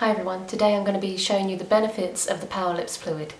Hi everyone, today I'm going to be showing you the benefits of the Power Lips fluid.